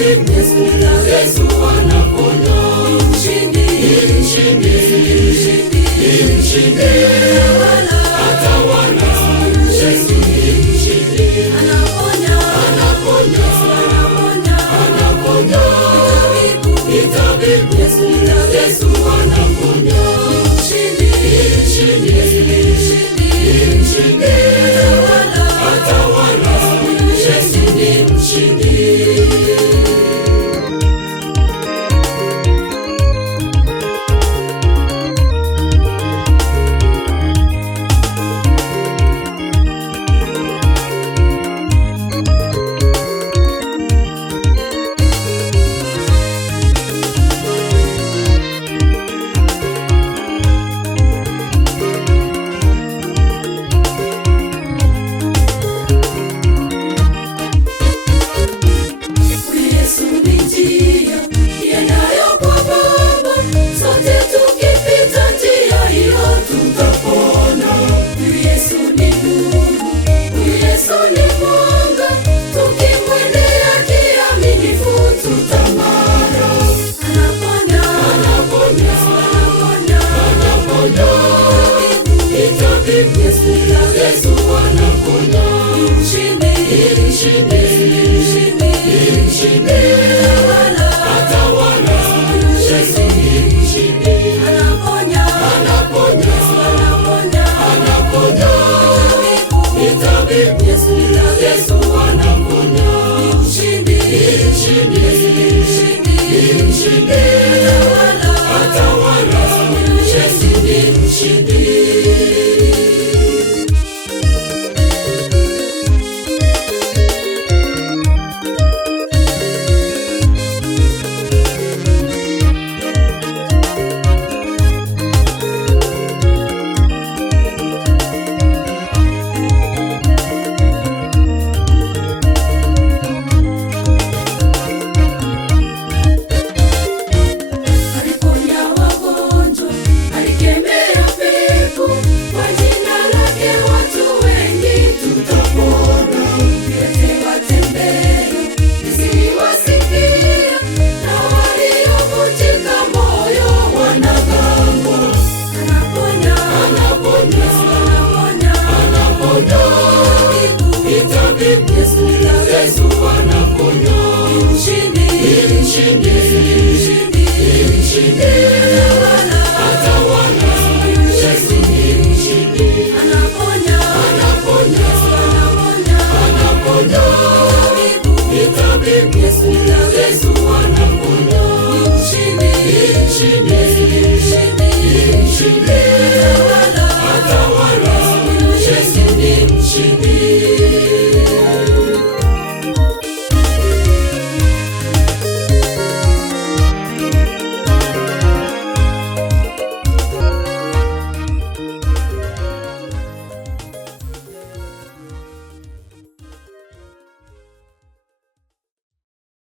Yesu anaponya, mshindi, mshindi, mshindi, mshindi, atawala. Yesu ni mshindi, anaponya, anaponya, anaponya, ni tabibu. Yesu anaponya, mshindi, mshindi, mshindi, mshindi, atawala. Yesu ni mshindi. Yesu anaponya, mshindi, mshindi, mshindi, mshindi, atawala. Yesu ni mshindi, anaponya, anaponya, anaponya, ni tabibu. Yesu anaponya, mshindi, mshindi, mshindi, mshindi, atawala. Yesu ni mshindi. Yesu anaponya, mshindi, mshindi, mshindi, mshindi, atawala. Yesu ni mshindi, anaponya, anaponya, anaponya, ni tabibu. Yesu anaponya, mshindi, mshindi.